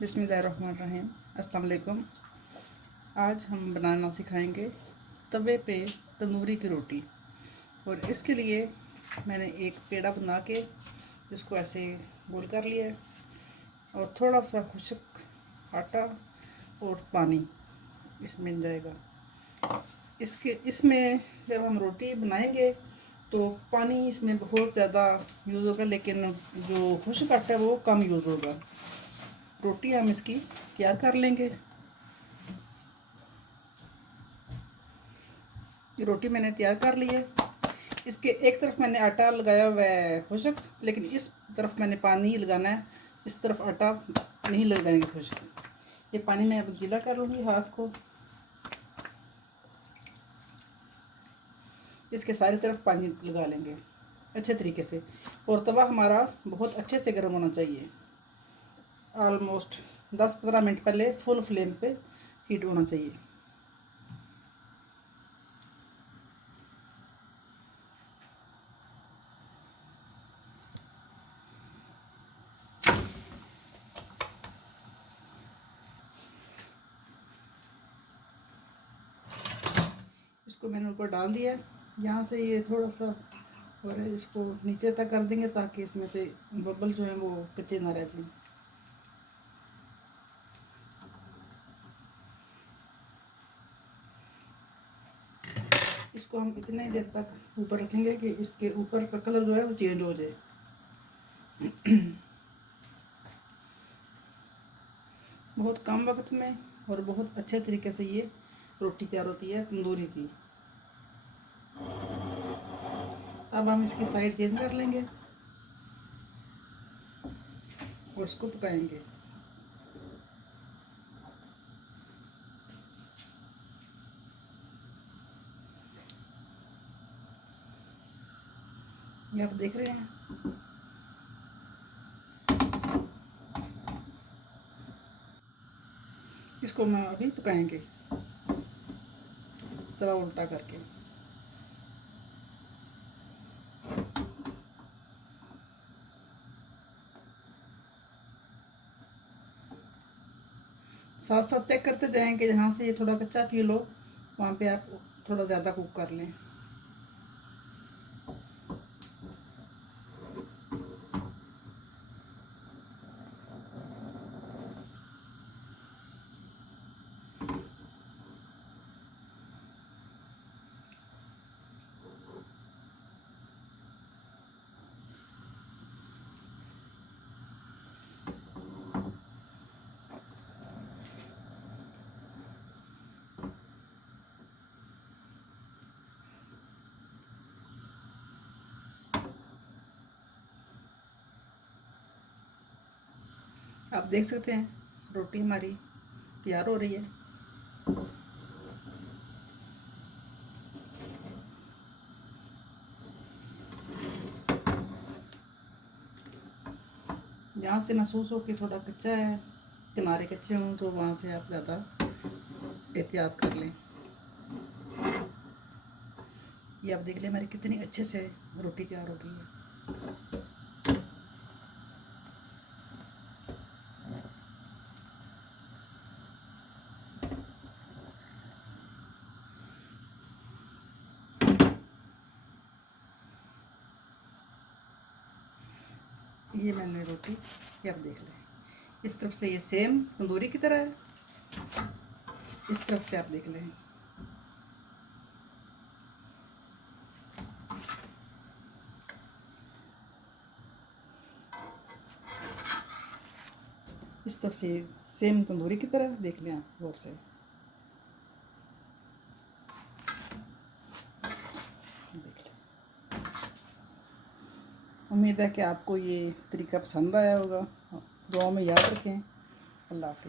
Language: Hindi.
बिस्मिल्लाहिर्रहमानिर्रहीम। अस्सलाम वालेकुम। आज हम बनाना सिखाएंगे तवे पे तंदूरी की रोटी। और इसके लिए मैंने एक पेड़ा बना के जिसको ऐसे गोल कर लिया है और थोड़ा सा खुश्क आटा और पानी इसमें मिल जाएगा। इसमें जब हम रोटी बनाएंगे तो पानी इसमें बहुत ज़्यादा यूज़ होगा, लेकिन जो खुश्क आटा है वो कम यूज़ होगा। रोटी हम इसकी तैयार कर लेंगे। ये रोटी मैंने तैयार कर ली है। इसके एक तरफ मैंने आटा लगाया हुआ है खुश्क, लेकिन इस तरफ मैंने पानी लगाना है, इस तरफ आटा नहीं लगाएंगे खुश्क। ये पानी मैं अब गीला कर लूँगी हाथ को। इसके सारी तरफ पानी लगा लेंगे अच्छे तरीके से। और तवा हमारा बहुत अच्छे से गर्म होना चाहिए। ऑलमोस्ट 10-15 मिनट पहले फुल फ्लेम पे हीट होना चाहिए। इसको मैंने ऊपर डाल दिया है। यहाँ से ये थोड़ा सा और इसको नीचे तक कर देंगे ताकि इसमें से बबल जो है वो कच्चे ना रह जाए। इसको हम इतने देर तक ऊपर रखेंगे कि इसके ऊपर का कलर जो है वो चेंज हो जाए। बहुत कम वक्त में और बहुत अच्छे तरीके से ये रोटी तैयार होती है तंदूरी की। अब हम इसकी साइड चेंज कर लेंगे और इसको पकाएंगे। ये आप देख रहे हैं। इसको हम अभी पकाएंगे तवा उल्टा करके। साथ साथ चेक करते जाएंगे, जहाँ से ये थोड़ा कच्चा फील हो वहाँ पे आप थोड़ा ज़्यादा कुक कर लें। आप देख सकते हैं रोटी हमारी तैयार हो रही है। जहाँ से महसूस हो कि थोड़ा कच्चा है, किनारे कच्चे हों, तो वहाँ से आप ज़्यादा एहतियात कर लें। ये आप देख लें हमारी कितनी अच्छे से रोटी तैयार हो गई है। ये मैंने रोटी, ये आप देख लें, इस तरफ से ये सेम तंदूरी की तरह है, इस तरफ से आप देख लें। इस तरफ से सेम तंदूरी की तरह देख लें आप गौर से। उम्मीद है कि आपको ये तरीका पसंद आया होगा। दुआ में याद रखें। अल्लाह हाफ़िज़।